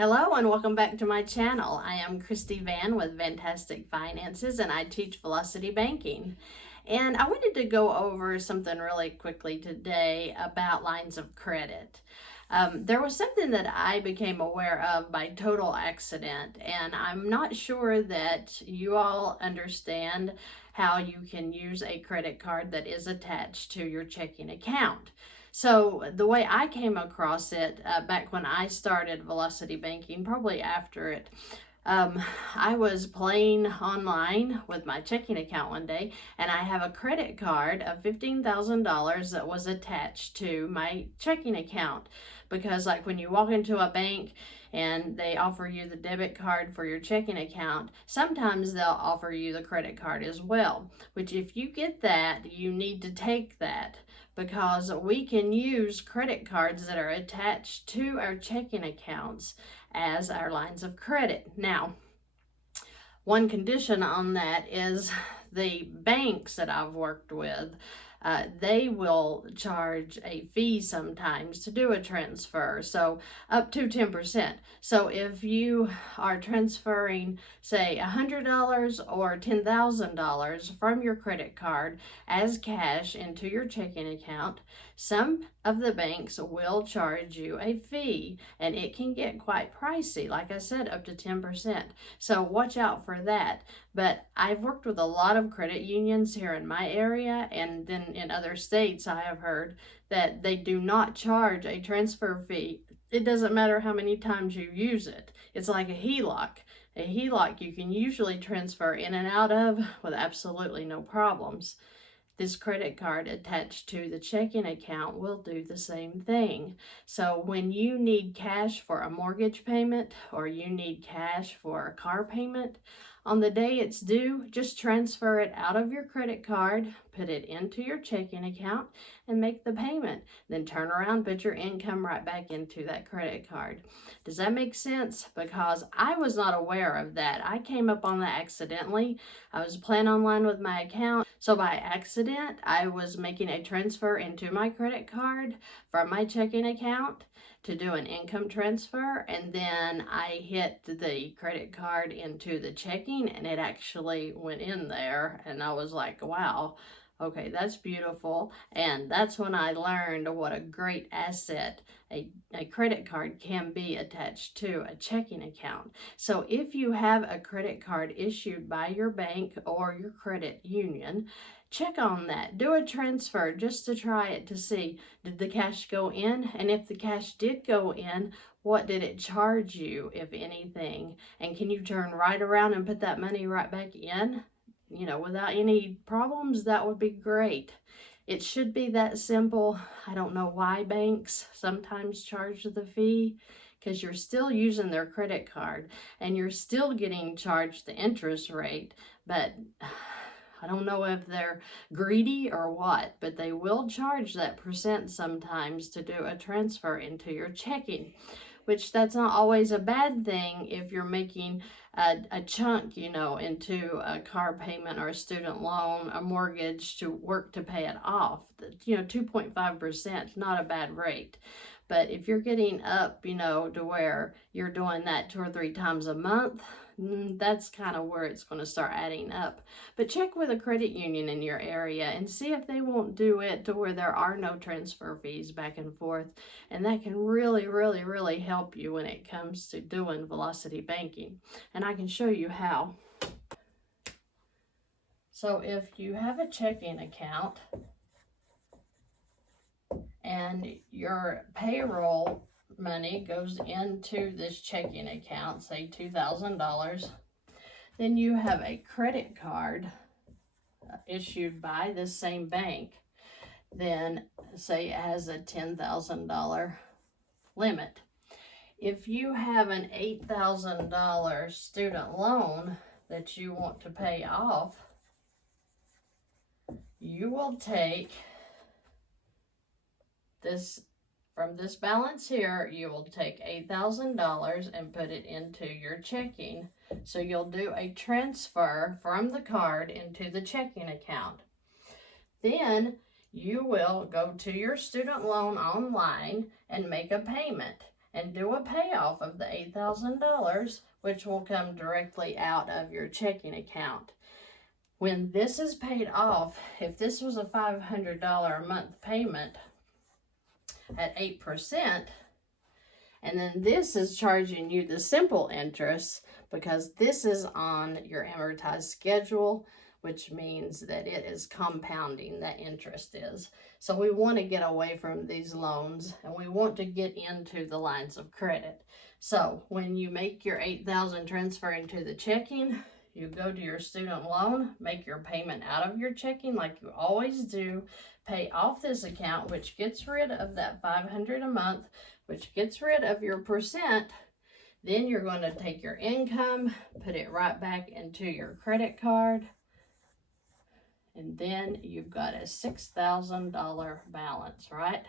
Hello and welcome back to my channel. I am Christy Vann with Fantastic Finances and I teach velocity banking. And I wanted to go over something really quickly today about lines of credit. There was something that I became aware of by total accident, and I'm not sure that you all understand how you can use a credit card that is attached to your checking account. So the way I came across it back when I started velocity banking, probably after it, I was playing online with my checking account one day, and I have a credit card of $15,000 that was attached to my checking account. Because like when you walk into a bank and they offer you the debit card for your checking account, sometimes they'll offer you the credit card as well, which if you get that, you need to take that, because we can use credit cards that are attached to our checking accounts as our lines of credit. Now, one condition on that is the banks that I've worked with, they will charge a fee sometimes to do a transfer, so up to 10%. So if you are transferring, say, $100 or $10,000 from your credit card as cash into your checking account, some of the banks will charge you a fee, and it can get quite pricey, like I said, up to 10%. So watch out for that. But I've worked with a lot of credit unions here in my area, and then in other states I have heard that they do not charge a transfer fee. It doesn't matter how many times you use it. It's like a HELOC. A HELOC you can usually transfer in and out of with absolutely no problems. This credit card attached to the checking account will do the same thing. So when you need cash for a mortgage payment or you need cash for a car payment, on the day it's due, just transfer it out of your credit card, put it into your checking account, and make the payment. Then turn around, put your income right back into that credit card. Does that make sense? Because I was not aware of that. I came up on that accidentally. I was playing online with my account, so by accident, I was making a transfer into my credit card from my checking account to do an income transfer, and then I hit the credit card into the checking and it actually went in there, and I was like, wow, okay, that's beautiful. And that's when I learned what a great asset a credit card can be attached to a checking account. So if you have a credit card issued by your bank or your credit union, check on that. Do a transfer just to try it to see, did the cash go in? And if the cash did go in, what did it charge you, if anything? And can you turn right around and put that money right back in, without any problems? That would be great. It should be that simple. I don't know why banks sometimes charge the fee, because you're still using their credit card and you're still getting charged the interest rate, but I don't know if they're greedy or what, but they will charge that percent sometimes to do a transfer into your checking, which that's not always a bad thing if you're making a chunk, into a car payment or a student loan, a mortgage to work to pay it off. 2.5% is not a bad rate. But if you're getting up, to where you're doing that 2 or 3 times a month, that's kind of where it's going to start adding up. But check with a credit union in your area and see if they won't do it to where there are no transfer fees back and forth. And that can really, really, really help you when it comes to doing velocity banking. And I can show you how. So if you have a checking account and your payroll money goes into this checking account, say $2,000, then you have a credit card issued by the same bank, then say it has a $10,000 limit. If you have an $8,000 student loan that you want to pay off, you will take this. From this balance here, you will take $8,000 and put it into your checking. So you'll do a transfer from the card into the checking account. Then you will go to your student loan online and make a payment. and do a payoff of the $8,000, which will come directly out of your checking account. When this is paid off, if this was a $500 a month payment at 8%, and then this is charging you the simple interest because this is on your amortized schedule, which means that it is compounding, that interest is. So we want to get away from these loans and we want to get into the lines of credit. So when you make your $8,000 transfer into the checking, you go to your student loan, make your payment out of your checking like you always do, pay off this account, which gets rid of that $500 a month, which gets rid of your percent. Then you're going to take your income, put it right back into your credit card, and then you've got a $6,000 balance, right?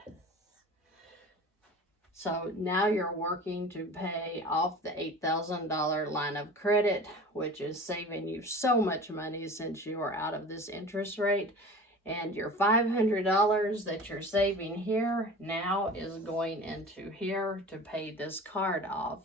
So now you're working to pay off the $8,000 line of credit, which is saving you so much money since you are out of this interest rate. And your $500 that you're saving here now is going into here to pay this card off.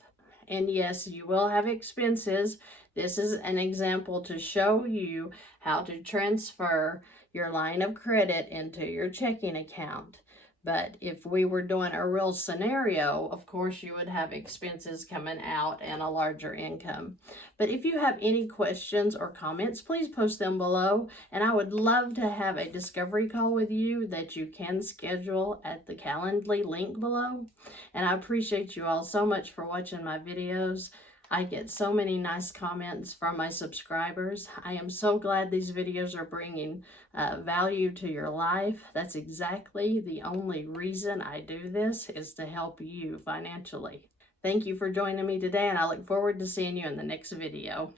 And yes, you will have expenses. This is an example to show you how to transfer your line of credit into your checking account. But if we were doing a real scenario, of course, you would have expenses coming out and a larger income. But if you have any questions or comments, please post them below. And I would love to have a discovery call with you that you can schedule at the Calendly link below. And I appreciate you all so much for watching my videos. I get so many nice comments from my subscribers. I am so glad these videos are bringing value to your life. That's exactly the only reason I do this, is to help you financially. Thank you for joining me today, and I look forward to seeing you in the next video.